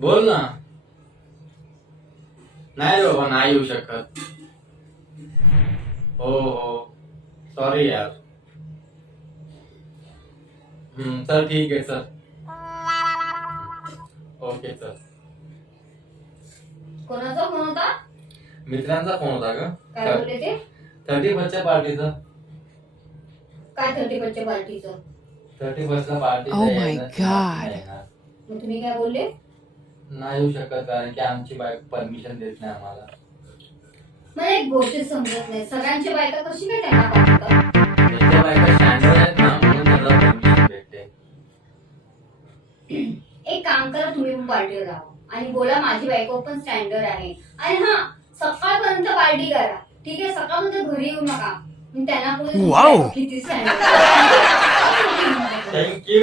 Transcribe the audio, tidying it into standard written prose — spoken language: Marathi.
बोल ना. नाही रे बाबा, नाही येऊ शकत. हो हो, सॉरी यार. चल ठीक आहे चल. ओके चल. कोणाचा फोन होता? मित्रांचा फोन होता काय बोलले ते? 31च्या पार्टीचा. काय 31च्या पार्टीचं? 31ला पार्टी. Oh my God. मग तुम्ही काय बोलले? नाही येऊ शकत कारण की आमची बाईक परमिशन देत नाही आम्हाला. मला एक गोष्ट समजत नाही, सगळ्यांची बायका कशी काय त्यांना पाठवतात? त्यांच्या बायका स्टँडर्ड आहेत ना, म्हणून त्यांना परमिशन भेटते. एक काम करा, तुम्ही पण पार्टीवर राहा आणि बोला माझी बायको पण स्टँडर्ड आहे. आणि हा, सकाळपर्यंत पार्टी करा, ठीक आहे? सकाळपर्यंत घरी येऊ नका. मी त्यांना बोलले Wow. किती स्टँडर्ड. थँक्यू.